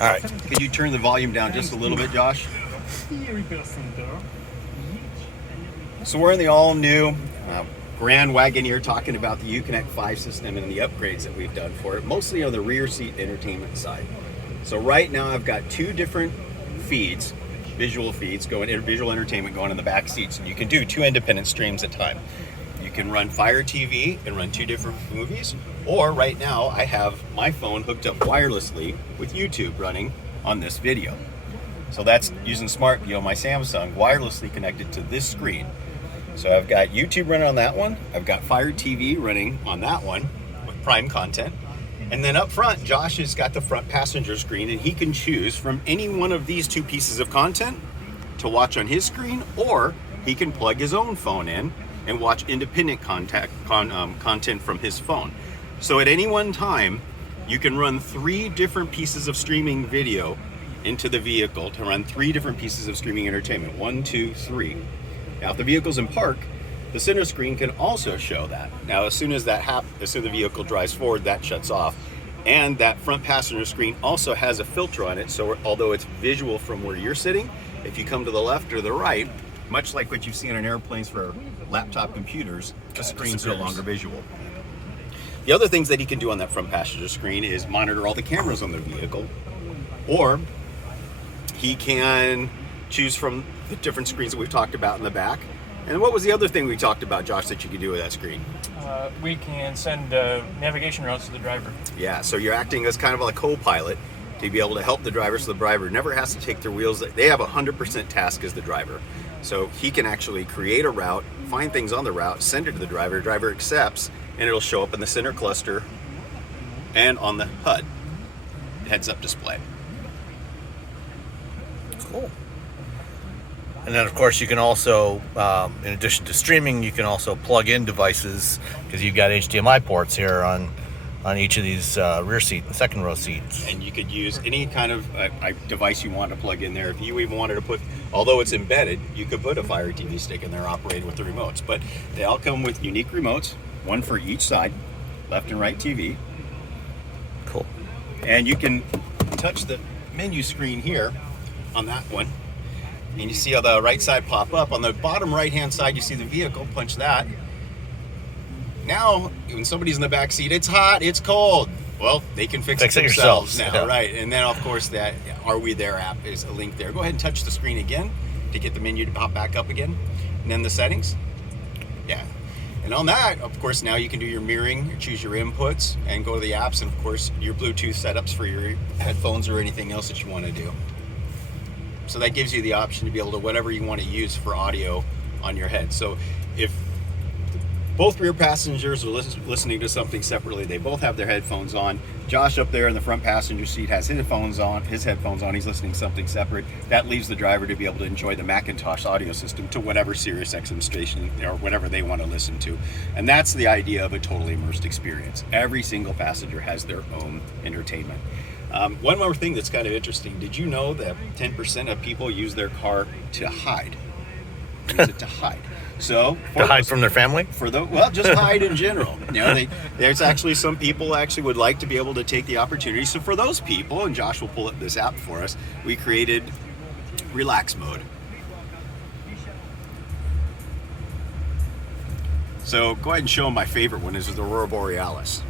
All right. Could you turn the volume down just a little bit, Josh? So we're in the all-new Grand Wagoneer, talking about the Uconnect 5 system and the upgrades that we've done for it, mostly on the rear seat entertainment side. So right now I've got two different feeds, visual feeds, visual entertainment going in the back seats, and you can do two independent streams at a time. You can run Fire TV and run two different movies, or right now I have my phone hooked up wirelessly with YouTube running on this video. So that's using SmartView on my Samsung, wirelessly connected to this screen. So I've got YouTube running on that one, I've got Fire TV running on that one with Prime content, and then up front, Josh has got the front passenger screen, and he can choose from any one of these two pieces of content to watch on his screen, or he can plug his own phone in and watch independent content from his phone. So at any one time, you can run three different pieces of streaming video into the vehicle to run three different pieces of streaming entertainment. 1, 2, 3. Now, if the vehicle's in park, the center screen can also show that. Now, as soon as the vehicle drives forward, that shuts off. And that front passenger screen also has a filter on it, so although it's visual from where you're sitting, if you come to the left or the right, much like what you see on airplanes for laptop computers, the screen's no longer visual. The other things that he can do on that front passenger screen is monitor all the cameras on the vehicle, or he can choose from the different screens that we've talked about in the back. And what was the other thing we talked about, Josh, that you could do with that screen? We can send navigation routes to the driver. Yeah, so you're acting as kind of like a co-pilot to be able to help the driver, so the driver never has to take their wheels. They have 100% task as the driver. So he can actually create a route, find things on the route, send it to the driver accepts, and it'll show up in the center cluster and on the HUD, heads-up display. Cool. And then, of course, you can also, in addition to streaming, you can also plug in devices, because you've got HDMI ports here on each of these rear seat and second row seats. And you could use any kind of device you want to plug in there. If you even wanted to put, although it's embedded, you could put a Fire TV stick in there operated with the remotes. But they all come with unique remotes, one for each side, left and right TV. Cool. And you can touch the menu screen here on that one. And you see how the right side pop up. On the bottom right-hand side, you see the vehicle. Punch that. Now, when somebody's in the back seat, it's hot, it's cold. Well, they can fix it themselves now, yeah. Right? And then, of course, that Are We There app is a link there. Go ahead and touch the screen again to get the menu to pop back up again. And then the settings. Yeah. And on that, of course, now you can do your mirroring, choose your inputs, and go to the apps, and, of course, your Bluetooth setups for your headphones or anything else that you want to do. So that gives you the option to be able to whatever you want to use for audio on your head. So if both rear passengers are listening to something separately, they both have their headphones on. Josh up there in the front passenger seat has his headphones on, he's listening to something separate. That leaves the driver to be able to enjoy the Macintosh audio system to whatever Sirius XM station or whatever they want to listen to. And that's the idea of a totally immersed experience. Every single passenger has their own entertainment. One more thing that's kind of interesting. Did you know that 10% of people use their car to hide? Use it to hide. So to hide from their family? Just hide in general. You know, there's actually some people actually would like to be able to take the opportunity. So for those people, and Josh will pull up this app for us, we created relax mode. So go ahead and show them my favorite one. This is the Aurora Borealis.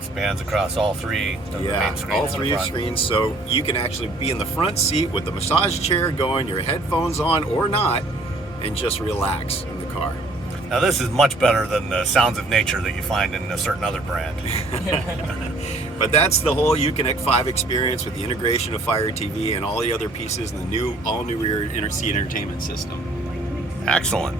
Spans across all three of the main screens. All three screens, so you can actually be in the front seat with the massage chair going, your headphones on or not, and just relax in the car. Now this is much better than the sounds of nature that you find in a certain other brand. But that's the whole Uconnect 5 experience with the integration of Fire TV and all the other pieces and the all new rear seat entertainment system. Excellent.